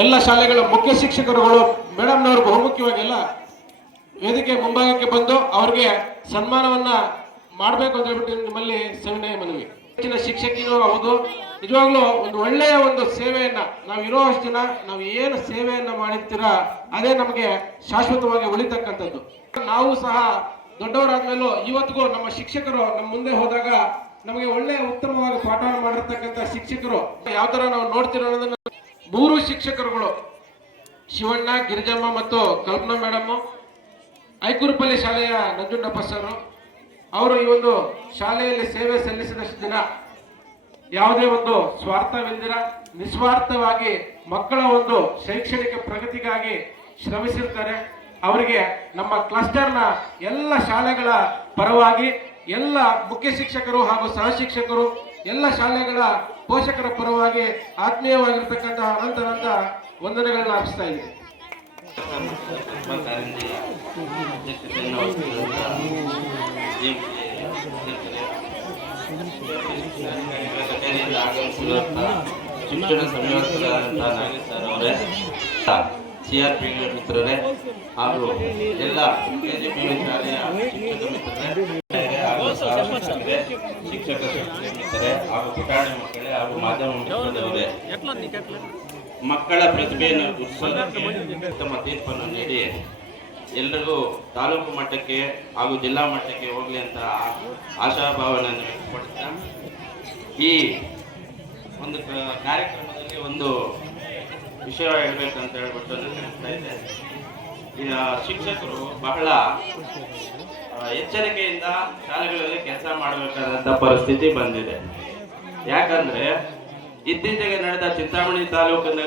ಎಲ್ಲ ಶಾಲೆಗಳ ಮುಖ್ಯ ಶಿಕ್ಷಕರುಗಳು ಮೇಡಮ್ನವರು ಬಹುಮುಖ್ಯವಾಗಿ ಎಲ್ಲ ವೇದಿಕೆ ಮುಂಭಾಗಕ್ಕೆ ಬಂದು ಅವ್ರಿಗೆ ಸನ್ಮಾನವನ್ನ ಮಾಡಬೇಕು ಅಂತ ಹೇಳ್ಬಿಟ್ಟು ನಿಮ್ಮಲ್ಲಿ ಸವಿನಯ ಮನವಿ. ಹೆಚ್ಚಿನ ಶಿಕ್ಷಕಿನೂ ಹೌದು. ನಿಜವಾಗ್ಲೂ ಒಂದು ಒಳ್ಳೆಯ ಒಂದು ಸೇವೆಯನ್ನ ನಾವು ಇರೋ ಅಷ್ಟು ನಾವು ಏನು ಸೇವೆಯನ್ನ ಮಾಡಿರ್ತೀರ, ಅದೇ ನಮಗೆ ಶಾಶ್ವತವಾಗಿ ಉಳಿತಕ್ಕಂಥದ್ದು. ನಾವು ಸಹ ದೊಡ್ಡವರಾದ್ಮೇಲೂ ಇವತ್ತಿಗೂ ನಮ್ಮ ಶಿಕ್ಷಕರು ನಮ್ಮ ಮುಂದೆ ಹೋದಾಗ ನಮಗೆ ಒಳ್ಳೆಯ ಉತ್ತಮವಾಗಿ ಪಾಠ ಮಾಡಿರ್ತಕ್ಕಂಥ ಶಿಕ್ಷಕರು. ಯಾವ ತರ ನಾವು ನೋಡ್ತಿರೋ ಅನ್ನೋದನ್ನ ಮೂರು ಶಿಕ್ಷಕರುಗಳು, ಶಿವಣ್ಣ, ಗಿರಿಜಮ್ಮ ಮತ್ತು ಕಲ್ಪನಾ ಮೇಡಮ್, ಐಕೂರುಪಲ್ಲಿ ಶಾಲೆಯ ನಂಜುಂಡಪ್ಪ ಸರ್. ಅವರು ಈ ಒಂದು ಶಾಲೆಯಲ್ಲಿ ಸೇವೆ ಸಲ್ಲಿಸಿದಷ್ಟು ದಿನ ಯಾವುದೇ ಒಂದು ಸ್ವಾರ್ಥವಿಲ್ಲದಿರ ನಿಸ್ವಾರ್ಥವಾಗಿ ಮಕ್ಕಳ ಒಂದು ಶೈಕ್ಷಣಿಕ ಪ್ರಗತಿಗಾಗಿ ಶ್ರಮಿಸಿರ್ತಾರೆ. ಅವರಿಗೆ ನಮ್ಮ ಕ್ಲಸ್ಟರ್ನ ಎಲ್ಲ ಶಾಲೆಗಳ ಪರವಾಗಿ ಎಲ್ಲ ಮುಖ್ಯ ಶಿಕ್ಷಕರು ಹಾಗೂ ಸಹ ಶಿಕ್ಷಕರು ಎಲ್ಲ ಶಾಲೆಗಳ ಪೋಷಕರ ಪರವಾಗಿ ಆತ್ಮೀಯವಾಗಿರ್ತಕ್ಕಂತಹ ಅನಂತನಂತ ವಂದನೆಗಳನ್ನ ಅರ್ಪಿಸ್ತಾ ಇದ್ದೀನಿ. ಸಿ ಆರ್ ಪಿ ಮಿತ್ರರೇ, ಹಾಗೂ ಎಲ್ಲ ಕೆ ಜಿ ಪಿ ಶಾಲೆಯ ಶಿಕ್ಷಕ ಮಿತ್ರರೇ ಹಾಗೂ ಶಿಕ್ಷಕ ಮಿತ್ರರೇ ಹಾಗೂ ಪುಟಾಣಿ ಮಕ್ಕಳೇ ಹಾಗೂ ಮಾಧ್ಯಮ ಮಿತ್ರರವರೇ ಮಕ್ಕಳ ಪ್ರತಿಭೆಯನ್ನು ಗುರುತಿಸೋದಕ್ಕೆ ತಮ್ಮ ತೀರ್ಪನ್ನು ನೀಡಿ ಎಲ್ಲರಿಗೂ ತಾಲೂಕು ಮಟ್ಟಕ್ಕೆ ಹಾಗೂ ಜಿಲ್ಲಾ ಮಟ್ಟಕ್ಕೆ ಹೋಗಲಿ ಅಂತ ಆಶಾಭಾವನೆಯನ್ನು ವ್ಯಕ್ತಪಡಿಸ್ತಾ ಈ ಒಂದು ಕಾರ್ಯಕ್ರಮದಲ್ಲಿ ಒಂದು ವಿಷಯ ಹೇಳ್ಬೇಕಂತ ಹೇಳ್ಬಿಟ್ಟು ಅನಿಸ್ತಾ ಇದೆ. ಈಗ ಶಿಕ್ಷಕರು ಬಹಳ ಎಚ್ಚರಿಕೆಯಿಂದ ಶಾಲೆಗಳಲ್ಲಿ ಕೆಲಸ ಮಾಡಬೇಕಾದಂಥ ಪರಿಸ್ಥಿತಿ ಬಂದಿದೆ. ಯಾಕಂದ್ರೆ ಇತ್ತೀಚೆಗೆ ನಡೆದ ಚಿಂತಾಮಣಿ ತಾಲೂಕಿನ